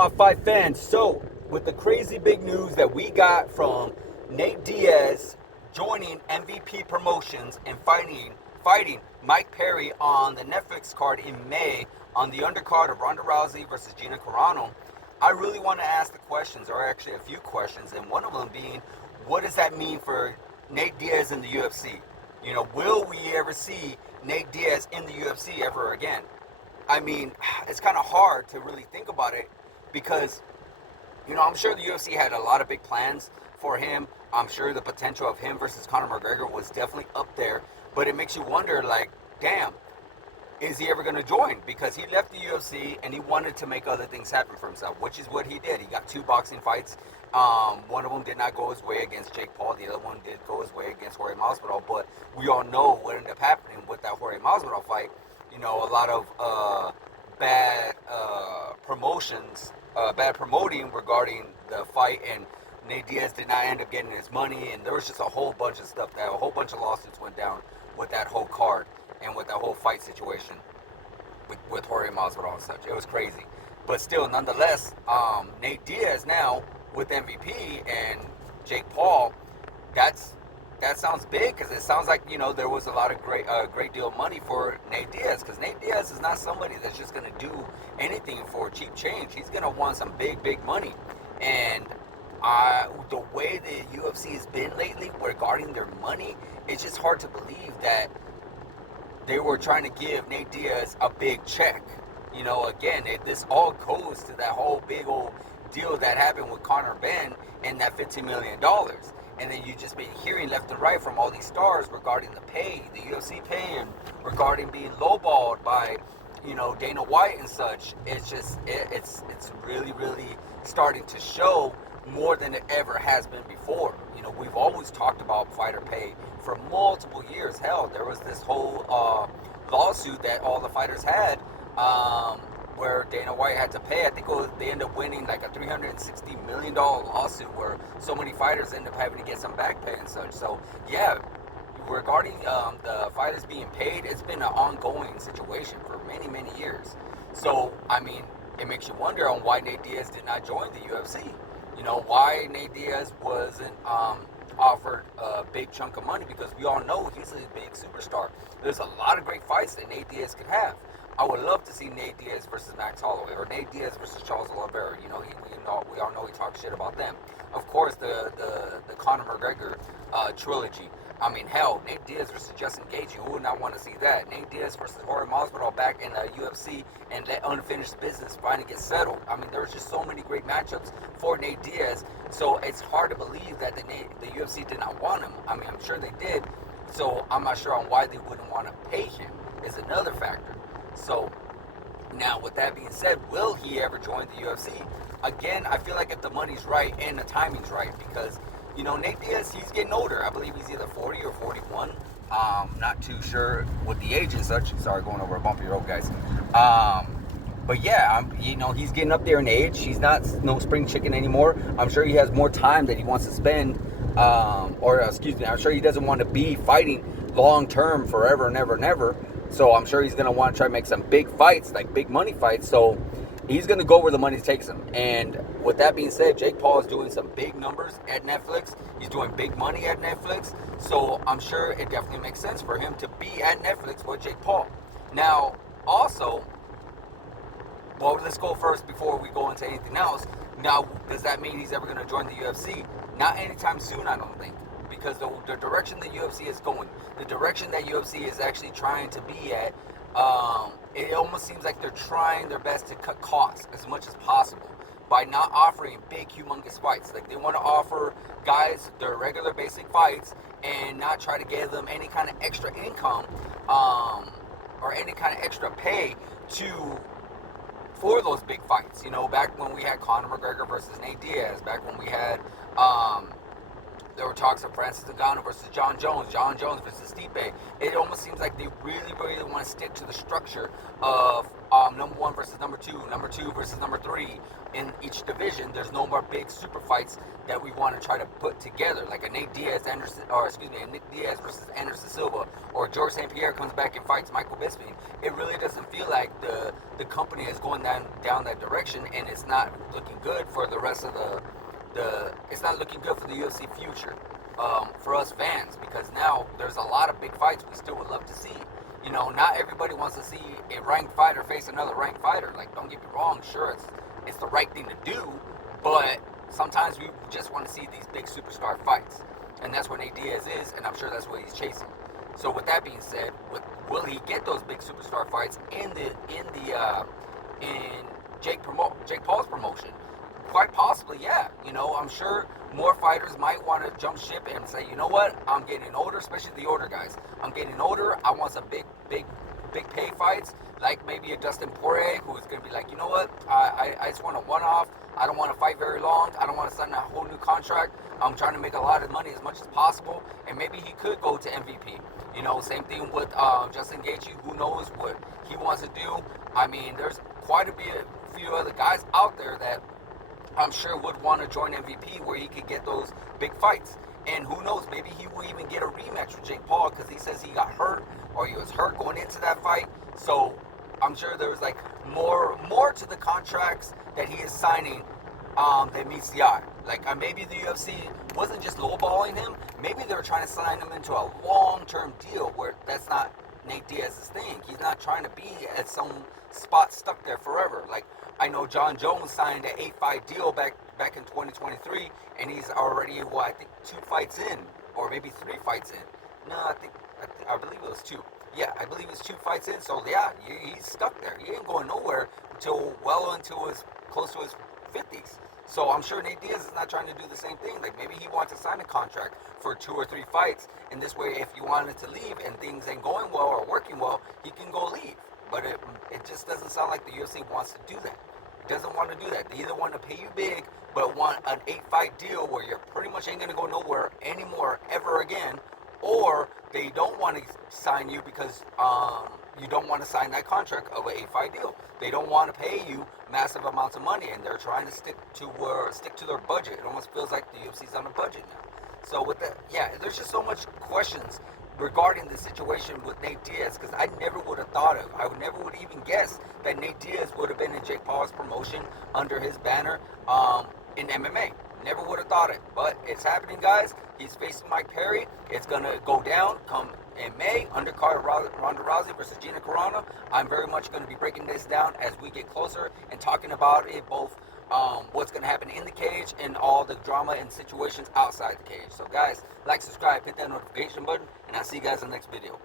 my fight fans? So, with the crazy big news that we got from Nate Diaz joining MVP Promotions and fighting Mike Perry on the Netflix card in May on the undercard of Ronda Rousey versus Gina Carano, I really want to ask the questions, or actually a few questions, and one of them being, what does that mean for Nate Diaz in the UFC? You know, will we ever see Nate Diaz in the UFC ever again? I mean, it's kind of hard to really think about it because, I'm sure the UFC had a lot of big plans for him. I'm sure the potential of him versus Conor McGregor was definitely up there, but it makes you wonder, like, damn, is he ever going to join? Because he left the UFC and he wanted to make other things happen for himself, which is what he did. He got 2 boxing fights. One of them did not go his way against Jake Paul. The other one did go his way against Jorge Masvidal. But we all know what ended up happening with that Jorge Masvidal fight. A lot of bad promotions, bad promoting regarding the fight, and Nate Diaz did not end up getting his money, and there was just a whole bunch of stuff, a whole bunch of lawsuits went down with that whole card and with that whole fight situation with Jorge Masvidal and such. It was crazy. But still, nonetheless, Nate Diaz now with MVP and Jake Paul, that sounds big because it sounds like there was a lot of great deal of money for Nate Diaz, because Nate Diaz is not somebody that's just going to do anything for cheap change. He's going to want some big money, and the way the UFC has been lately regarding their money, it's just hard to believe that they were trying to give Nate Diaz a big check. Again, this all goes to that whole big old deal that happened with Conor Benn and that $15 million. And then you just been hearing left and right from all these stars regarding the pay, the UFC pay, and regarding being lowballed by, Dana White and such. It's just, it's really, really starting to show more than it ever has been before. We've always talked about fighter pay for multiple years. Hell, there was this whole lawsuit that all the fighters had, where Dana White had to pay. I think they ended up winning like a $360 million lawsuit where so many fighters ended up having to get some back pay and such. So, yeah, regarding the fighters being paid, it's been an ongoing situation for many years. So, I mean, it makes you wonder on why Nate Diaz did not join the UFC. Why Nate Diaz wasn't offered a big chunk of money, because we all know he's a big superstar. There's a lot of great fights that Nate Diaz could have. I would love to see Nate Diaz versus Max Holloway, or Nate Diaz versus Charles Oliveira. We all know he talks shit about them. Of course, the Conor McGregor trilogy. I mean, hell, Nate Diaz versus Justin Gaethje, who would not want to see that? Nate Diaz versus Jorge Masvidal back in the UFC, and let unfinished business finally get settled. I mean, there's just so many great matchups for Nate Diaz, so it's hard to believe that the UFC did not want him. I mean, I'm sure they did, so I'm not sure on why they wouldn't want to pay him is another factor. So, now with that being said, will he ever join the UFC? Again, I feel like if the money's right and the timing's right, because Nate Diaz, he's getting older. I believe he's either 40 or 41. Not too sure what the age and such. Sorry, going over a bumpy road, guys. But yeah, he's getting up there in age. He's not no spring chicken anymore. I'm sure he has more time that he wants to spend, I'm sure he doesn't want to be fighting long term forever and ever and ever. So I'm sure he's going to want to try to make some big fights, like big money fights. So he's going to go where the money takes him. And with that being said, Jake Paul is doing some big numbers at Netflix. He's doing big money at Netflix. So I'm sure it definitely makes sense for him to be at Netflix with Jake Paul. Now, also, well, let's go first before we go into anything else. Now, does that mean he's ever going to join the UFC? Not anytime soon, I don't think. Because the direction the UFC is going, the direction that UFC is actually trying to be at, it almost seems like they're trying their best to cut costs as much as possible by not offering big, humongous fights. Like, they want to offer guys their regular basic fights and not try to give them any kind of extra income or any kind of extra pay for those big fights. Back when we had Conor McGregor versus Nate Diaz, back when we had there were talks of Francis Ngannou versus John Jones versus Stipe. It almost seems like they really, really want to stick to the structure of number one versus number two versus number three in each division. There's no more big super fights that we want to try to put together, like a Nick Diaz versus Anderson Silva, or George St. Pierre comes back and fights Michael Bisping. It really doesn't feel like the company is going down that direction, and it's not looking good for the rest of it's not looking good for the UFC future, for us fans, because now there's a lot of big fights we still would love to see. You know, not everybody wants to see a ranked fighter face another ranked fighter. Like, don't get me wrong, sure, it's the right thing to do, but sometimes we just want to see these big superstar fights, and that's what Nate Diaz is, and I'm sure that's what he's chasing. So with that being said, will he get those big superstar fights in Jake Paul's promotion? Quite possibly, yeah. You know, I'm sure more fighters might want to jump ship and say, you know what, I'm getting older, especially the older guys. I'm getting older. I want some big pay fights, like maybe a Dustin Poirier, who's going to be like, you know what, I just want a one-off. I don't want to fight very long. I don't want to sign a whole new contract. I'm trying to make a lot of money as much as possible, and maybe he could go to MVP. You know, same thing with Justin Gaethje. Who knows what he wants to do? I mean, there's quite a few other guys out there that I'm sure would want to join MVP, where he could get those big fights. And who knows, maybe he will even get a rematch with Jake Paul, because he says he got hurt, or he was hurt going into that fight. So I'm sure there was like more to the contracts that he is signing than meets the eye. Like, maybe the UFC wasn't just lowballing him. Maybe they were trying to sign him into a long-term deal where that's not Nate Diaz's thing. He's not trying to be at some spot stuck there forever. Like, I know John Jones signed an 8-fight deal back in 2023, and he's already, I think 2 fights in, or maybe 3 fights in. No, I believe it was 2. Yeah, I believe it's 2 fights in. So yeah, he's stuck there. He ain't going nowhere until well into close to his 50s. So I'm sure Nate Diaz is not trying to do the same thing. Like, maybe he wants to sign a contract for 2 or 3 fights, and this way, if he wanted to leave and things ain't going well or working well, he can go leave. But it just doesn't sound like the UFC wants to do that. It doesn't want to do that. They either want to pay you big, but want an 8-fight deal where you're pretty much ain't going to go nowhere anymore ever again, or they don't want to sign you because you don't want to sign that contract of an 8-fight deal. They don't want to pay you massive amounts of money, and they're trying to stick to their budget. It almost feels like the UFC's on a budget now. So with that, yeah, there's just so much questions regarding the situation with Nate Diaz, because I never would have thought of, I would never would even guess that Nate Diaz would have been in Jake Paul's promotion under his banner in MMA. Never would have thought it, but it's happening, guys. He's facing Mike Perry. It's gonna go down come in May, undercard Ronda Rousey versus Gina Carano. I'm very much going to be breaking this down as we get closer and talking about it, both what's going to happen in the cage and all the drama and situations outside the cage. So guys, like, subscribe, hit that notification button, and I'll see you guys in the next video.